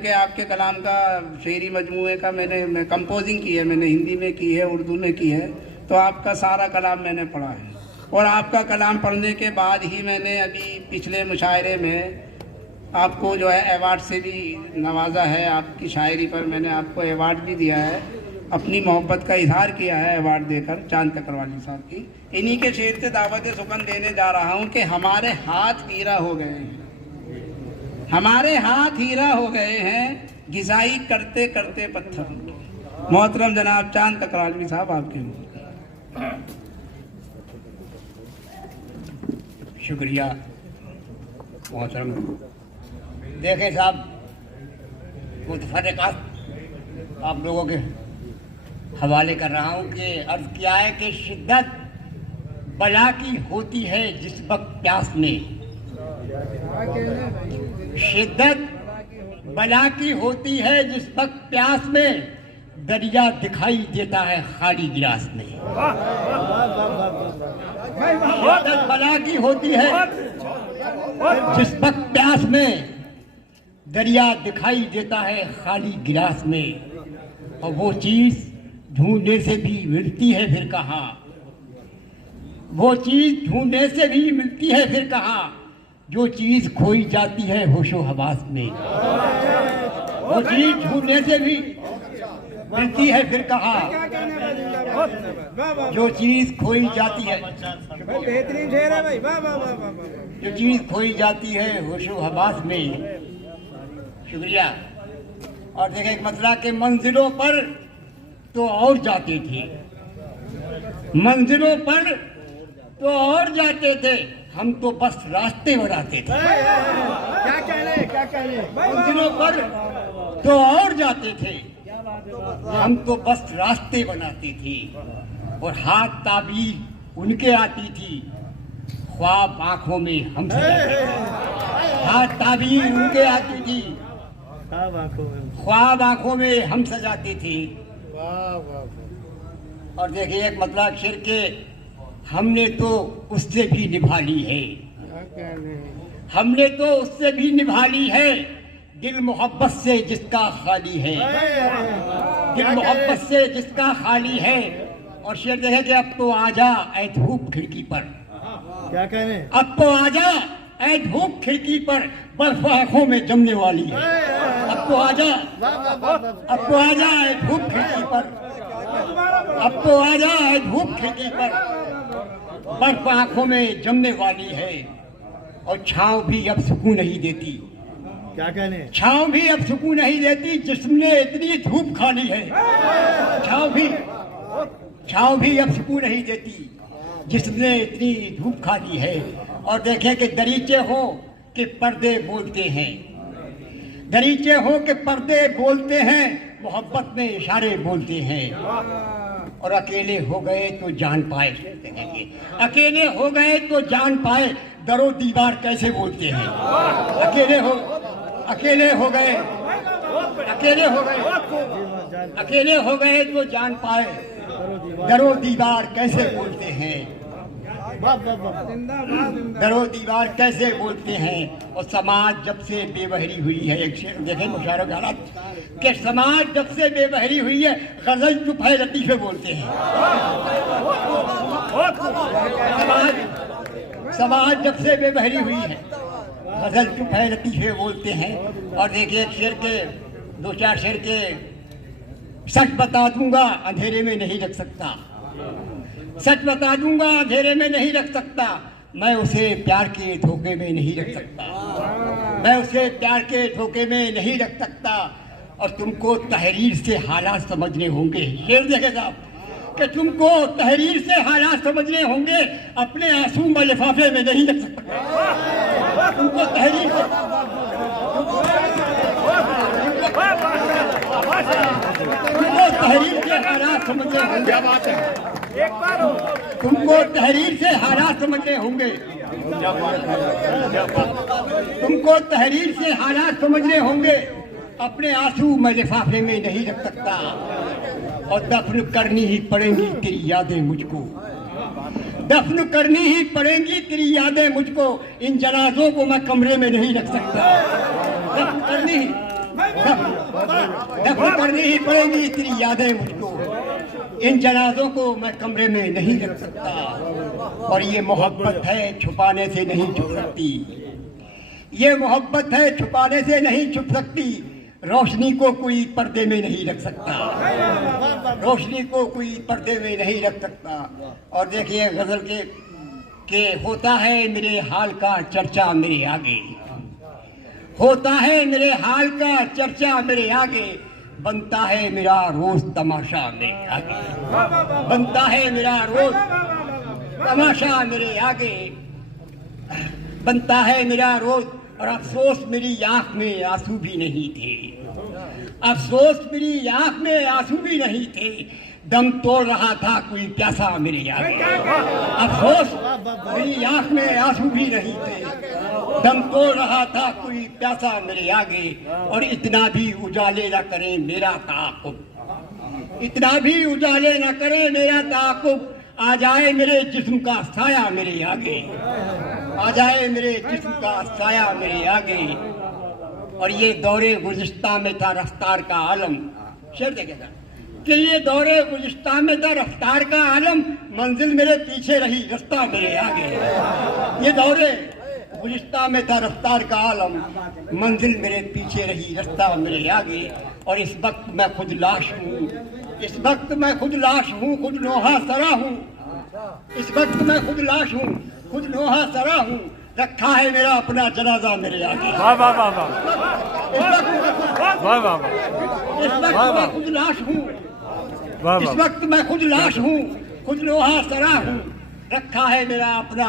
कि आपके कलाम का शेरी मजमूए का मैं कंपोजिंग की है, मैंने हिंदी में की है, उर्दू में की है, तो आपका सारा कलाम मैंने पढ़ा है। और आपका कलाम पढ़ने के बाद ही मैंने अभी पिछले मुशायरे में आपको जो है अवार्ड से भी नवाजा है। आपकी शायरी पर मैंने आपको अवार्ड भी दिया है, अपनी मोहब्बत का इजहार किया है अवार्ड देकर चांद तकरवाली साहब की। इन्हीं के शेर से दावत सुकन देने जा रहा हूँ कि हमारे हाथ हीरा हो गए हैं, हमारे हाथ हीरा हो गए हैं, गिजाई करते करते पत्थर। मोहतरम जनाब चांद तकरवाली साहब आपके शुक्रिया मोहतरम। देखें साहब, मुतफर्रिक़ात आप लोगों के हवाले कर रहा हूँ कि अर्ज़ किया है कि शिद्दत बला की होती है जिस वक्त प्यास में, शिद्दत बला की होती है जिस वक्त प्यास में, दरिया दिखाई देता है खाली गिलास में। शिद्दत बला की होती है जिस वक्त प्यास में, दरिया दिखाई देता है खाली गिलास में। और वो चीज़ ढूंढने से भी मिलती है फिर कहाँ, वो चीज़ ढूंढने से भी मिलती है फिर कहाँ, जो चीज़ खोई जाती है होशो हवास में। वो चीज़ ढूंढने से भी मिलती है फिर कहाँ, जो चीज़ खोई जाती है, बेहतरीन शेर है भाई, वाह वाह वाह वाह, जो चीज़ खोई जाती है होशो हवास में। शुक्रिया। और देखें एक मसला के मंजिलों पर तो और जाते थे, मंजिलों पर तो और जाते थे, हम तो बस रास्ते बनाते थे। क्या कह रहे मंजिलों पर तो और जाते थे, हम तो बस रास्ते बनाते थे। और हाथ ताबीर उनके आती थी, ख्वाब आंखों में हम सजाते थे। हाथ ताबीर उनके आती थी, ख्वाब आंखों में हम सजाते थे। और देखिए एक मतलब शेर के, हमने तो उससे भी निभा ली है, हमने तो उससे भी निभा ली है, दिल मोहब्बत से जिसका खाली है, दिल मोहब्बत से जिसका खाली है। और शेर देखे कि अब तो आजा ऐ धूप खिड़की पर, क्या कह रहे हैं? अब तो आजा ऐ धूप खिड़की पर, बर्फ आंखों में जमने वाली है। अब तो आजा, अब तो आजा ऐ धूप खिड़की पर, अब तो आजा ऐ धूप खिड़की पर, बर्फ आंखों में जमने वाली है। और छांव भी अब सुकून नहीं देती, क्या कह रहे हैं? छांव भी अब सुकून नहीं देती, जिसने इतनी धूप खाली है। छांव भी अब सुकून नहीं देती, जिसने इतनी धूप खाली है। और देखें कि दरीचे हो कि पर्दे बोलते हैं, दरीचे हो कि पर्दे बोलते हैं, मोहब्बत में इशारे बोलते हैं। और अकेले हो गए तो जान पाए, अकेले हो गए तो जान पाए, दरो दीवार कैसे बोलते हैं। अकेले हो गए, अकेले हो गए, अकेले हो गए तो जान पाए, दरो दीवार कैसे बोलते हैं, दरो दीवार कैसे बोलते हैं। और समाज जब से बेबहरी हुई है, एक शेर देखें मुशायरों के हालात कि समाज जब से बेबहरी हुई है, गजल चुप है लतीफे बोलते हैं। समाज जब से बेबहरी हुई है, गजल चुप है लतीफे बोलते हैं। और देखिए एक शेर के, दो चार शेर के, सच बता दूंगा अंधेरे में नहीं रख सकता, सच बता दूंगा अंधेरे में नहीं रख सकता, मैं उसे प्यार के धोखे में नहीं रख सकता, मैं उसे प्यार के धोखे में नहीं रख सकता। और तुमको तहरीर से हालात समझने होंगे, शेर देखे साहब कि तुमको तहरीर से हालात समझने होंगे, अपने आंसू में लिफाफे में नहीं रख सकता। तुमको तहरीर से, तुमको तहरीर से हालात समझने होंगे, क्या बात है, तुमको तहरीर से हालात समझने होंगे, तुमको तहरीर से हालात समझने होंगे, अपने आंसू मैं लिफाफे में नहीं रख सकता। और दफन करनी ही पड़ेंगी तेरी यादें मुझको, दफन करनी ही पड़ेंगी तेरी यादें मुझको, इन जनाजों को मैं कमरे में नहीं रख सकता। दफन करनी दफन करनी ही पड़ेगी तेरी यादें मुझको। इन जनाजों को मैं कमरे में नहीं रख सकता, और ये मोहब्बत है छुपाने से नहीं छुप सकती। ये मोहब्बत है छुपाने से नहीं छुप सकती। रोशनी को कोई पर्दे में नहीं रख सकता, रोशनी को कोई पर्दे में नहीं रख सकता। और देखिए गजल के होता है मेरे हाल का चर्चा मेरे आगे, होता है मेरे हाल का चर्चा मेरे आगे, बनता है मेरा रोज तमाशा मेरे आगे, बनता है मेरा रोज तमाशा मेरे आगे, बनता है मेरा रोज। और अफसोस मेरी आंख में आंसू भी नहीं थे, अफसोस मेरी आंख में आंसू भी नहीं थे, दम तोड़ रहा था कोई प्यासा मेरे आगे। अफसोस मेरी आंख में आंसू भी नहीं थे, दम तोड़ रहा था कोई प्यासा मेरे आगे। और इतना भी उजाले न करे मेरा ताक़ुब, इतना भी उजाले न करे मेरा ताक़ुब, आ जाए मेरे जिस्म का साया मेरे आगे, आ जाए मेरे जिस्म का साया मेरे आगे। और ये दौरे गुज़िश्ता में था रफ्तार का आलम, शेर देखेगा कि ये दौरे गुज़िश्ता में था रफ्तार का आलम, मंजिल मेरे पीछे रही रास्ता मेरे आगे। ये दौरे गुज़िश्ता में था रफ्तार का आलम, मंजिल मेरे पीछे रही रास्ता मेरे आगे। और इस वक्त मैं खुद लाश हूँ, इस वक्त मैं खुद लाश हूँ, खुद नोहा सरा हूँ, इस वक्त मैं खुद लाश हूँ, खुद नोहा सरा हूँ, रखा है मेरा अपना जनाजा मेरे आगे। वाह वाह वाह वाह वाह वाह वाह। इस वक्त मैं खुद लाश हूँ, वाह इस वाह। वक्त मैं खुद लाश हूँ, खुद लोहा सरा हूँ, रखा है मेरा अपना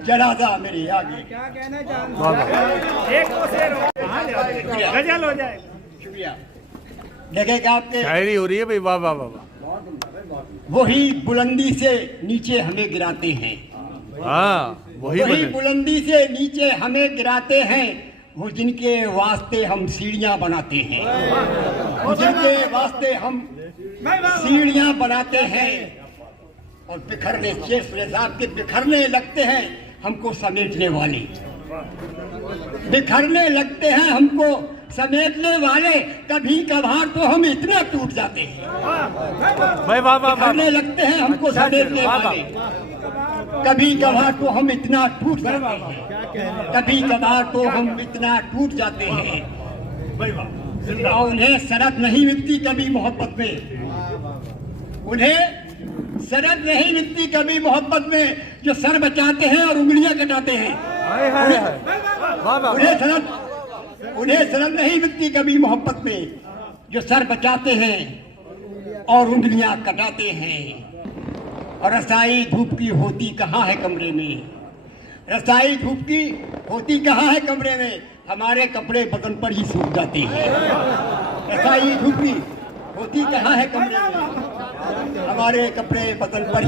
जनाजा मेरे आगे। क्या कहना चाहते वाह वाह। एक तो शेर हो गजल हो जाए। शुक्रिया। देखेगा आपके शायरी हो रही है भाई, वाह वाह वाह वाह। वही बुलंदी से नीचे हमें गिराते हैं, हाँ वही वही बने। बुलंदी से नीचे हमें गिराते हैं, वो जिनके वास्ते हम सीढ़ियाँ बनाते हैं, वो जिनके वास्ते हम सीढ़ियाँ बनाते हैं। और बिखरने शेर साहब के बिखरने लगते हैं हमको समेटने वाले, बिखरने लगते हैं हमको समेटने वाले, कभी कभार तो हम इतना टूट जाते हैं। भाई वाह वाह वाह। बिखरने लगते हैं हमको समेटने वाह, वाह। वाले, कभी कभार तो हम इतना टूट जाते हैं, कभी कभार तो हम इतना टूट जाते हैं। और उन्हें सरहद नहीं मिलती कभी मोहब्बत में, उन्हें सरहद नहीं मिलती कभी मोहब्बत में, जो सर बचाते हैं और उंगलियां कटाते हैं। हाय हाय हाय। वाह वाह। उन्हें सरहद नहीं मिलती कभी मोहब्बत में, जो सर बचाते हैं और उंगलियां कटाते हैं। और रसाई धूप की होती कहाँ है कमरे में, रसाई धूप की होती कहाँ है कमरे में, हमारे कपड़े बदन पर ही सूख जाते हैं। रसाई धूप की होती कहाँ है कमरे में, हमारे कपड़े बदन पर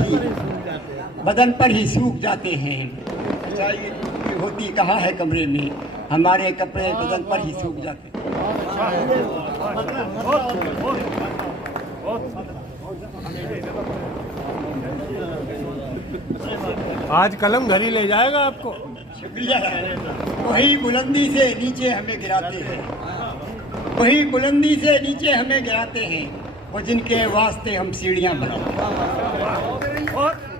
ही सूख जाते हैं। रसाई धूप की होती कहाँ है कमरे में, हमारे कपड़े बदन पर ही सूख जाते हैं। आज कलम घर ही ले जाएगा आपको। शुक्रिया। वही बुलंदी से नीचे हमें गिराते हैं, वही बुलंदी से नीचे हमें गिराते हैं, वो जिनके वास्ते हम सीढ़ियां बनाते हैं।